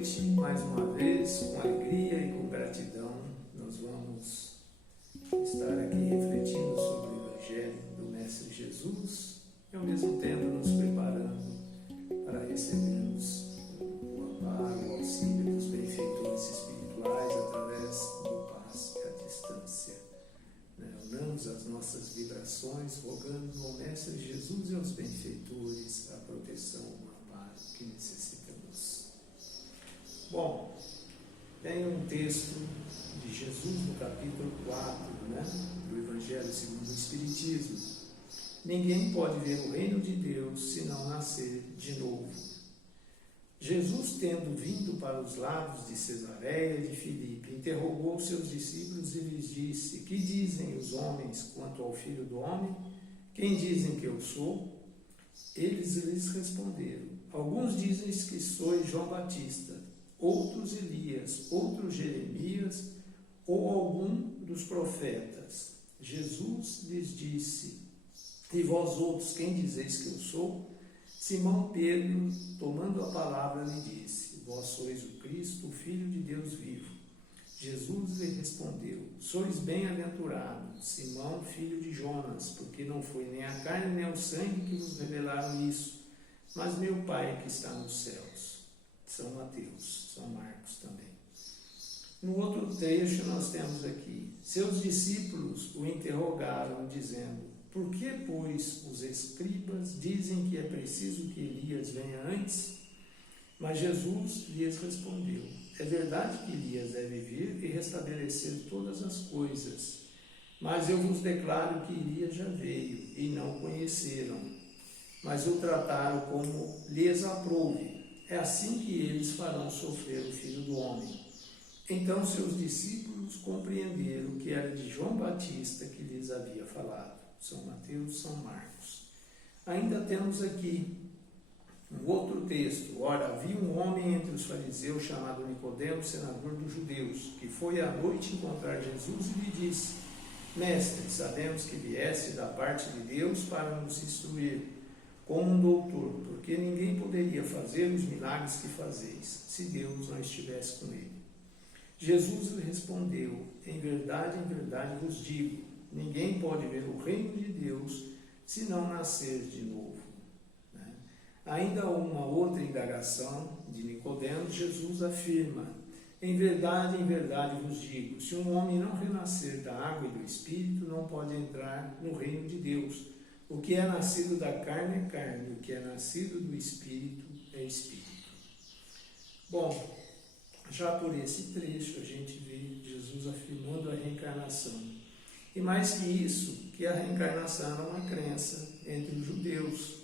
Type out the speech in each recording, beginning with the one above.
noite, mais uma vez, com alegria e com gratidão, nós vamos estar aqui refletindo sobre o Evangelho do Mestre Jesus e ao mesmo tempo nos preparando para recebermos o amparo, o auxílio dos benfeitores espirituais através do passe à distância. Unamos as nossas vibrações, rogando ao Mestre Jesus e aos benfeitores a proteção, o amparo que necessitamos. Bom, tem um texto de Jesus no capítulo 4, do Evangelho segundo o Espiritismo. Ninguém pode ver o reino de Deus se não nascer de novo. Jesus, tendo vindo para os lados de Cesareia de Filipe, interrogou seus discípulos e lhes disse: Que dizem os homens quanto ao Filho do Homem? Quem dizem que eu sou? Eles lhes responderam: Alguns dizem que sois João Batista, outros Elias, outros Jeremias ou algum dos profetas. Jesus lhes disse: E vós outros, quem dizeis que eu sou? Simão Pedro, tomando a palavra, lhe disse: Vós sois o Cristo, o Filho de Deus vivo. Jesus lhe respondeu: Sois bem-aventurado, Simão, filho de Jonas, porque não foi nem a carne nem o sangue que vos revelaram isso, mas meu Pai que está nos céus. São Mateus, São Marcos também. No outro trecho nós temos aqui: Seus discípulos o interrogaram, dizendo: Por que, pois, os escribas dizem que é preciso que Elias venha antes? Mas Jesus lhes respondeu: É verdade que Elias deve vir e restabelecer todas as coisas. Mas eu vos declaro que Elias já veio e não o conheceram, mas o trataram como lhes aprouve. É assim que eles farão sofrer o Filho do Homem. Então seus discípulos compreenderam que era de João Batista que lhes havia falado. São Mateus, São Marcos. Ainda temos aqui um outro texto. Ora, havia um homem entre os fariseus chamado Nicodemo, senador dos judeus, que foi à noite encontrar Jesus e lhe disse: Mestre, sabemos que vieste da parte de Deus para nos instruir, como um doutor, porque ninguém poderia fazer os milagres que fazeis, se Deus não estivesse com ele. Jesus lhe respondeu: em verdade vos digo, ninguém pode ver o reino de Deus se não nascer de novo. Ainda uma outra indagação de Nicodemo, Jesus afirma: em verdade vos digo, se um homem não renascer da água e do Espírito, não pode entrar no reino de Deus. O que é nascido da carne é carne, o que é nascido do Espírito é Espírito. Bom, já por esse trecho a gente vê Jesus afirmando a reencarnação. E mais que isso, que a reencarnação era uma crença entre os judeus,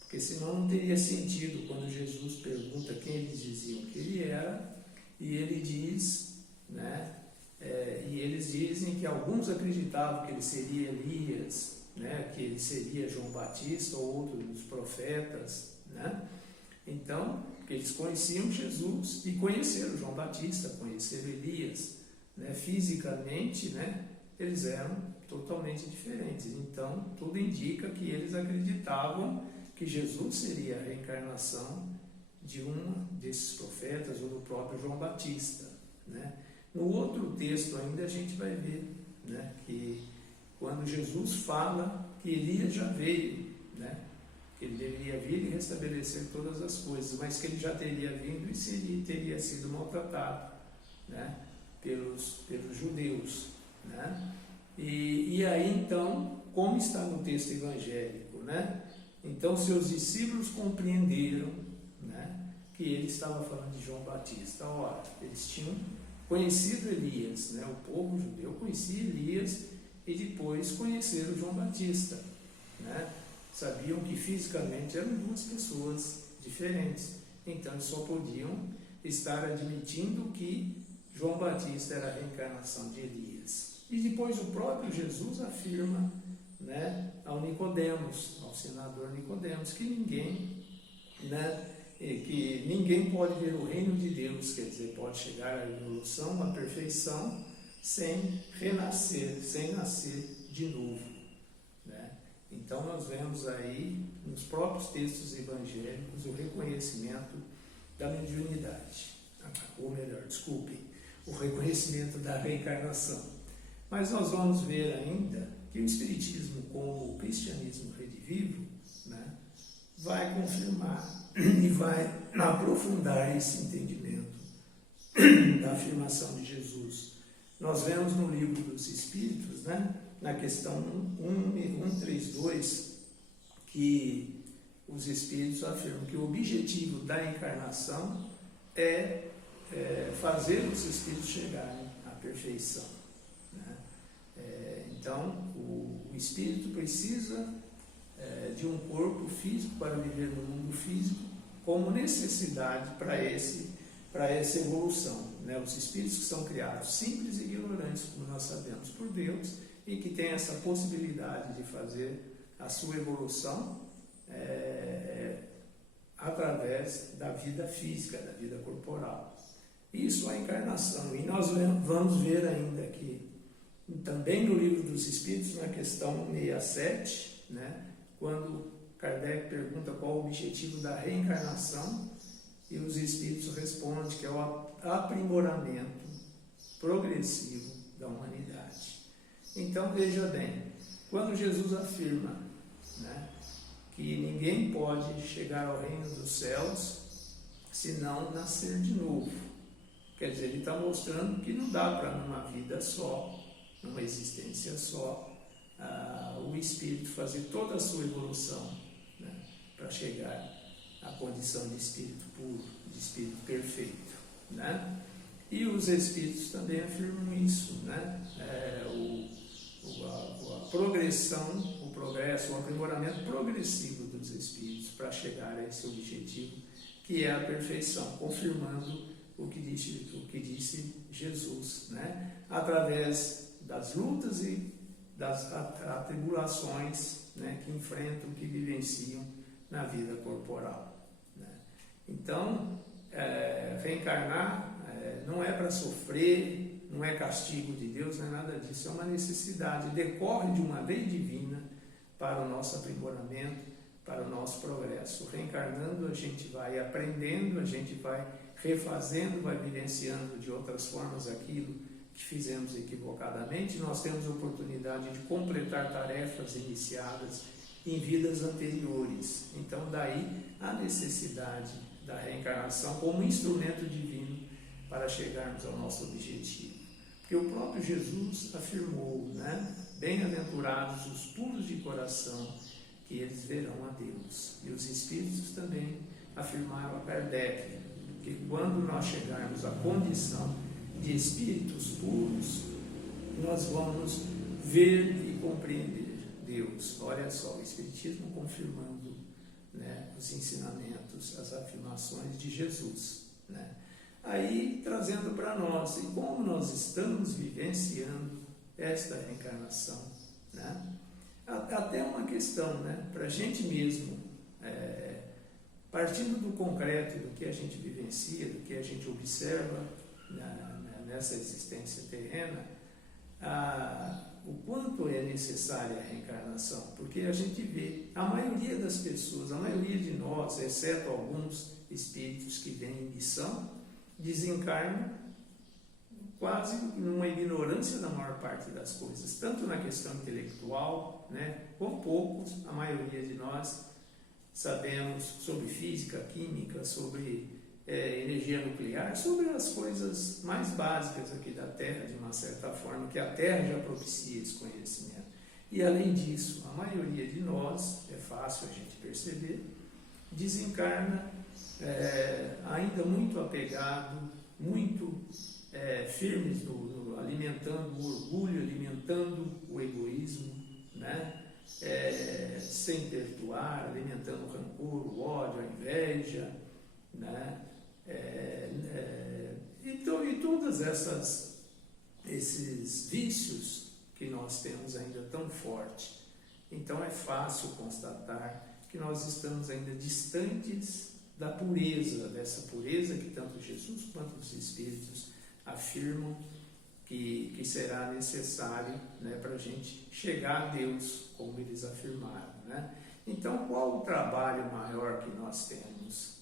porque senão não teria sentido quando Jesus pergunta quem eles diziam que ele era, e ele diz, e eles dizem que alguns acreditavam que ele seria Elias, que ele seria João Batista ou outro dos profetas, Então, porque eles conheciam Jesus e conheceram João Batista, conheceram Elias, fisicamente, eles eram totalmente diferentes. Então, tudo indica que eles acreditavam que Jesus seria a reencarnação de um desses profetas ou do próprio João Batista. No outro texto ainda a gente vai ver que quando Jesus fala que Elias já veio, que ele deveria vir e restabelecer todas as coisas, mas que ele já teria vindo e teria sido maltratado pelos judeus. E aí então, como está no texto evangélico, então seus discípulos compreenderam que ele estava falando de João Batista. Ora, eles tinham conhecido Elias, o povo judeu conhecia Elias e depois conheceram João Batista, sabiam que fisicamente eram duas pessoas diferentes, então eles só podiam estar admitindo que João Batista era a reencarnação de Elias. E depois o próprio Jesus afirma ao Nicodemos, ao senador Nicodemos, que ninguém pode ver o reino de Deus, quer dizer, pode chegar à evolução, à perfeição, sem renascer, sem nascer de novo. Então nós vemos aí, nos próprios textos evangélicos, o reconhecimento da mediunidade, ou melhor, desculpem, o reconhecimento da reencarnação. Mas nós vamos ver ainda que o Espiritismo, como o cristianismo redivivo, né, vai confirmar e vai aprofundar esse entendimento da afirmação de Jesus. Nós vemos no Livro dos Espíritos, né, na questão 132, que os Espíritos afirmam que o objetivo da encarnação é fazer os Espíritos chegarem à perfeição. Né? Então, o Espírito precisa de um corpo físico para viver no mundo físico como necessidade para essa evolução. Né? Os Espíritos que são criados simples e ignorantes, como nós sabemos, por Deus, e que têm essa possibilidade de fazer a sua evolução através da vida física, da vida corporal. Isso é a encarnação. E nós vamos ver ainda aqui, também no Livro dos Espíritos, na questão 67, né, quando Kardec pergunta qual o objetivo da reencarnação, e os Espíritos respondem que é o aprimoramento progressivo da humanidade. Então, veja bem, quando Jesus afirma, né, que ninguém pode chegar ao reino dos céus se não nascer de novo. Quer dizer, ele está mostrando que não dá para numa vida só, numa existência só, o espírito fazer toda a sua evolução, né, para chegar à condição de espírito puro, de espírito perfeito. Né? E os espíritos também afirmam isso, né? A progressão, o progresso, o aprimoramento progressivo dos espíritos para chegar a esse objetivo, que é a perfeição, confirmando o que disse Jesus, né? Através das lutas e das atribulações, né, que enfrentam, que vivenciam na vida corporal. Né? Então, reencarnar não é para sofrer, não é castigo de Deus, não é nada disso, é uma necessidade, decorre de uma lei divina para o nosso aprimoramento, para o nosso progresso. Reencarnando, a gente vai aprendendo, a gente vai refazendo, vai vivenciando de outras formas aquilo que fizemos equivocadamente. Nós temos a oportunidade de completar tarefas iniciadas em vidas anteriores. Então, daí a necessidade da reencarnação como instrumento divino para chegarmos ao nosso objetivo. Porque o próprio Jesus afirmou, né? Bem-aventurados os puros de coração, que eles verão a Deus. E os Espíritos também afirmaram a Kardec que quando nós chegarmos à condição de espíritos puros, nós vamos ver e compreender Deus. Olha só, o Espiritismo confirmando, né, os ensinamentos, as afirmações de Jesus. Né? Aí, trazendo para nós, e como nós estamos vivenciando esta reencarnação, né? Até uma questão, né, para a gente mesmo, partindo do concreto, do que a gente vivencia, do que a gente observa nessa existência terrena, o quanto é necessária a reencarnação, porque a gente vê, a maioria das pessoas, a maioria de nós, exceto alguns espíritos que vêm em missão, desencarnam quase numa ignorância da maior parte das coisas, tanto na questão intelectual, né, com poucos, a maioria de nós sabemos sobre física, química, sobre energia nuclear, sobre as coisas mais básicas aqui da Terra, de uma certa forma, que a Terra já propicia esse conhecimento. E além disso, a maioria de nós, é fácil a gente perceber, desencarna ainda muito apegado, muito firmes, alimentando o orgulho, alimentando o egoísmo, né? Sem perdoar, alimentando o rancor, o ódio, a inveja, né? Então, e todos esses vícios que nós temos ainda tão forte. Então é fácil constatar que nós estamos ainda distantes da pureza, dessa pureza que tanto Jesus quanto os Espíritos afirmam que será necessário, né, para a gente chegar a Deus, como eles afirmaram. Né? Então, qual o trabalho maior que nós temos?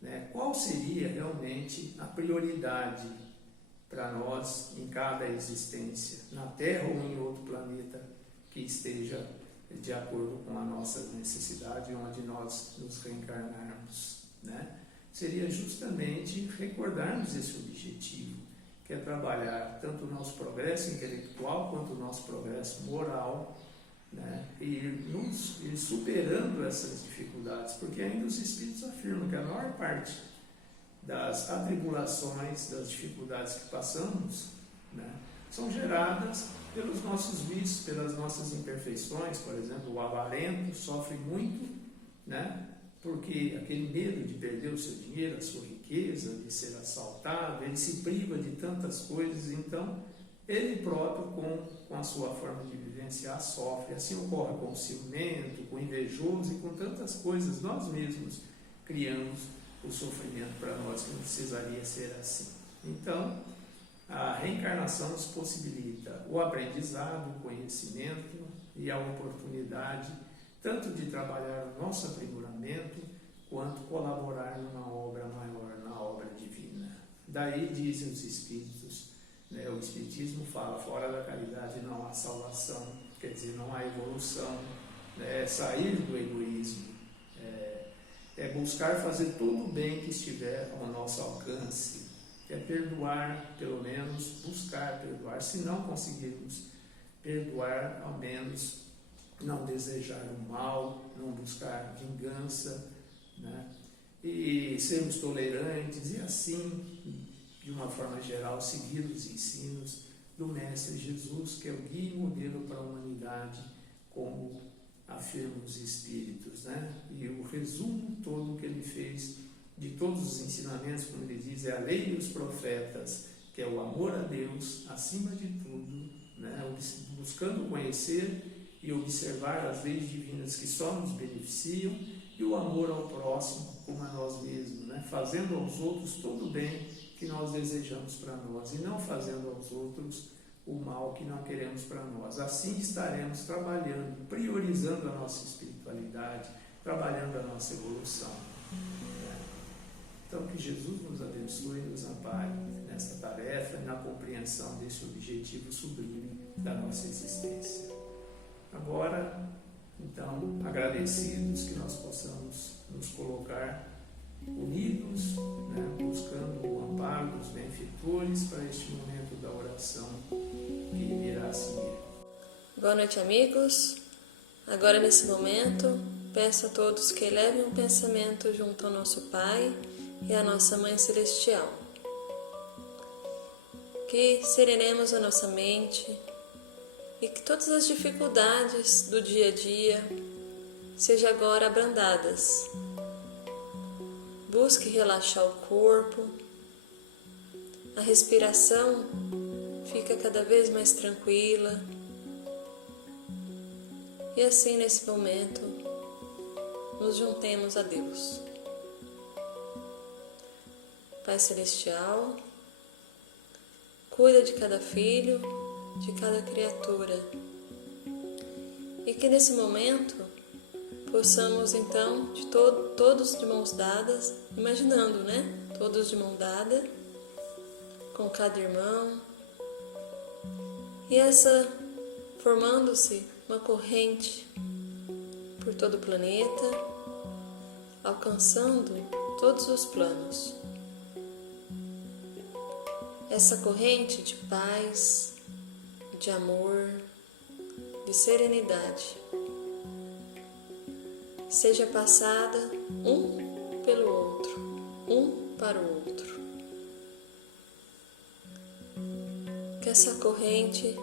Né? Qual seria realmente a prioridade para nós em cada existência, na Terra ou em outro planeta que esteja de acordo com a nossa necessidade, onde nós nos reencarnarmos, né? Seria justamente recordarmos esse objetivo, que é trabalhar tanto o nosso progresso intelectual quanto o nosso progresso moral, né? E ir superando essas dificuldades, porque ainda os Espíritos afirmam que a maior parte das atribulações, das dificuldades que passamos, né, são geradas pelos nossos vícios, pelas nossas imperfeições. Por exemplo, o avarento sofre muito, né, porque aquele medo de perder o seu dinheiro, a sua riqueza, de ser assaltado, ele se priva de tantas coisas, então ele próprio, com a sua forma de vivenciar, sofre. Assim ocorre com o ciumento, com o invejoso e com tantas coisas. Nós mesmos criamos o sofrimento para nós, que não precisaria ser assim. Então, a reencarnação nos possibilita o aprendizado, o conhecimento e a oportunidade tanto de trabalhar o nosso aprimoramento, quanto colaborar numa obra maior, na obra divina. Daí dizem os Espíritos, né, o Espiritismo fala, fora da caridade não há salvação, quer dizer, não há evolução, né, é sair do egoísmo, é buscar fazer todo o bem que estiver ao nosso alcance, é perdoar, pelo menos buscar perdoar, se não conseguirmos perdoar, ao menos não desejar o mal, não buscar vingança, né? E sermos tolerantes e assim, de uma forma geral, seguir os ensinos do Mestre Jesus, que é o guia e modelo para a humanidade, como afirmam os Espíritos, né? E o resumo todo que ele fez de todos os ensinamentos, como ele diz, é a lei e os profetas, que é o amor a Deus acima de tudo, né? Buscando conhecer e observar as leis divinas que só nos beneficiam, e o amor ao próximo como a nós mesmos, né? Fazendo aos outros todo o bem que nós desejamos para nós e não fazendo aos outros o mal que não queremos para nós. Assim estaremos trabalhando, priorizando a nossa espiritualidade, trabalhando a nossa evolução, né? Então, que Jesus nos abençoe e nos ampare nesta tarefa e na compreensão desse objetivo sublime da nossa existência. Agora, então, agradecidos, que nós possamos nos colocar unidos, né, buscando o amparo dos benfeitores para este momento da oração que irá seguir. Boa noite, amigos. Agora, nesse momento, peço a todos que elevem um pensamento junto ao nosso Pai e à nossa Mãe Celestial. Que serenemos a nossa mente e que todas as dificuldades do dia a dia sejam agora abrandadas. Busque relaxar o corpo, a respiração fica cada vez mais tranquila. E assim, nesse momento, nos juntemos a Deus. Pai Celestial, cuida de cada filho, de cada criatura. E que nesse momento possamos então, todos de mãos dadas, imaginando, né? Todos de mão dada, com cada irmão. E essa formando-se uma corrente por todo o planeta, alcançando todos os planos. Essa corrente de paz, de amor, de serenidade, seja passada um pelo outro, um para o outro. Que essa corrente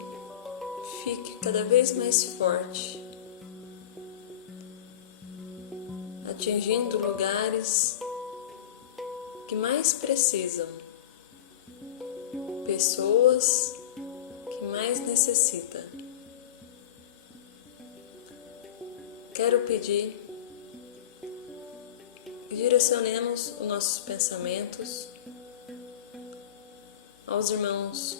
fique cada vez mais forte, atingindo lugares que mais precisam, pessoas que mais necessitam. Quero pedir que direcionemos os nossos pensamentos aos irmãos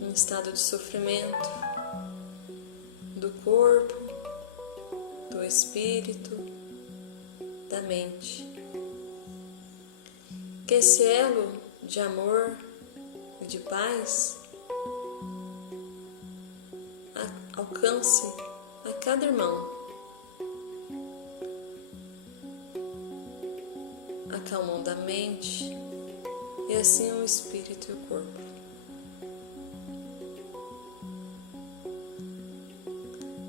em estado de sofrimento do corpo, do espírito, da mente. que esse elo de amor e de paz alcance a cada irmão, acalmando a mente e assim o espírito e o corpo.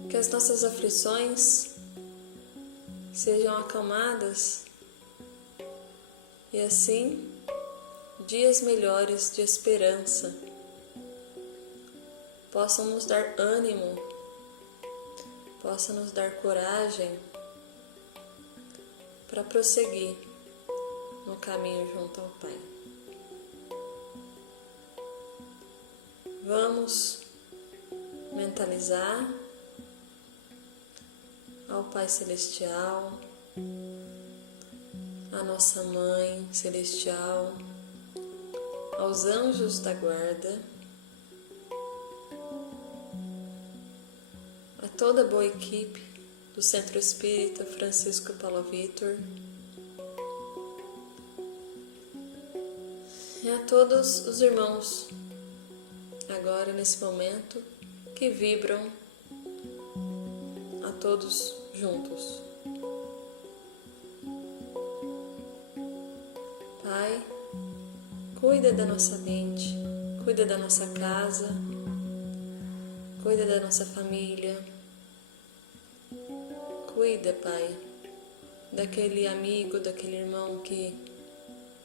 Que as nossas aflições sejam acalmadas e assim dias melhores de esperança possam nos dar ânimo, possam nos dar coragem para prosseguir no caminho junto ao Pai. Vamos mentalizar ao Pai Celestial, à nossa Mãe Celestial, aos anjos da guarda, a toda a boa equipe do Centro Espírita Francisco Paulo Vitor e a todos os irmãos, agora nesse momento, que vibram a todos juntos. Pai, cuida da nossa mente, cuida da nossa casa, cuida da nossa família. Cuida, Pai, daquele amigo, daquele irmão que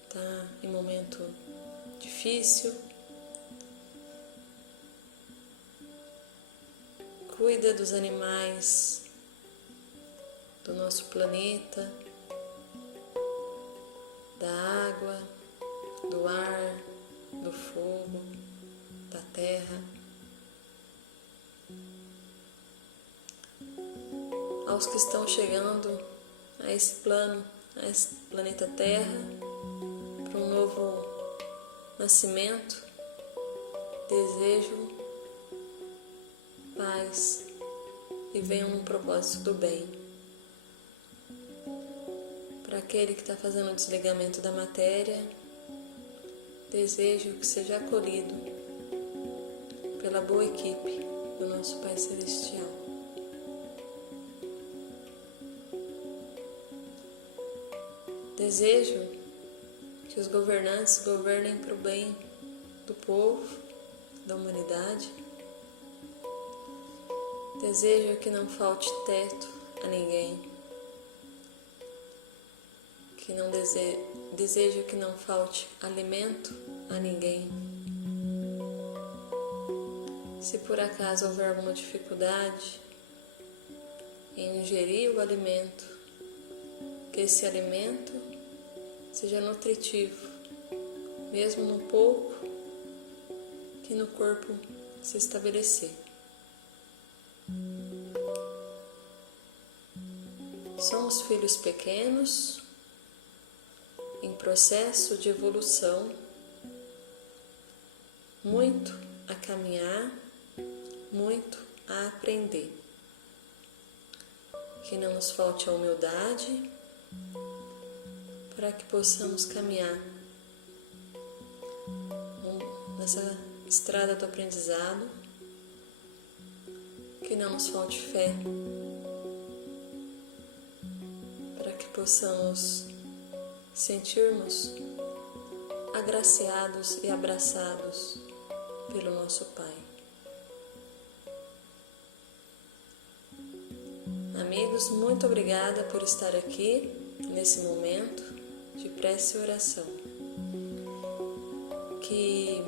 está em momento difícil. Cuida dos animais do nosso planeta, da água, do ar, do fogo, da terra. Aos que estão chegando a esse plano, a esse planeta Terra, para um novo nascimento, desejo paz e venham num propósito do bem. Para aquele que está fazendo o desligamento da matéria, desejo que seja acolhido pela boa equipe do nosso Pai Celestial. Desejo que os governantes governem para o bem do povo, da humanidade. Desejo que não falte teto a ninguém. Desejo que não falte alimento a ninguém. Se por acaso houver alguma dificuldade em ingerir o alimento, que esse alimento seja nutritivo, mesmo no pouco que no corpo se estabelecer. Somos filhos pequenos, em processo de evolução, muito a caminhar, muito a aprender. Que não nos falte a humildade para que possamos caminhar nessa estrada do aprendizado, que não nos falte fé para que possamos sentirmos agraciados e abraçados pelo nosso Pai. Amigos, muito obrigada por estar aqui nesse momento de prece e oração. Que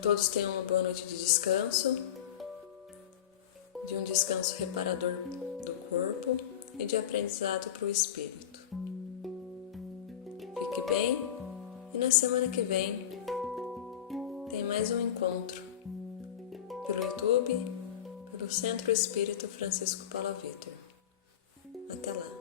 todos tenham uma boa noite de descanso, de um descanso reparador do corpo e de aprendizado para o espírito. Fique bem e na semana que vem tem mais um encontro pelo YouTube, pelo Centro Espírita Francisco Paulo Vitor. Até lá!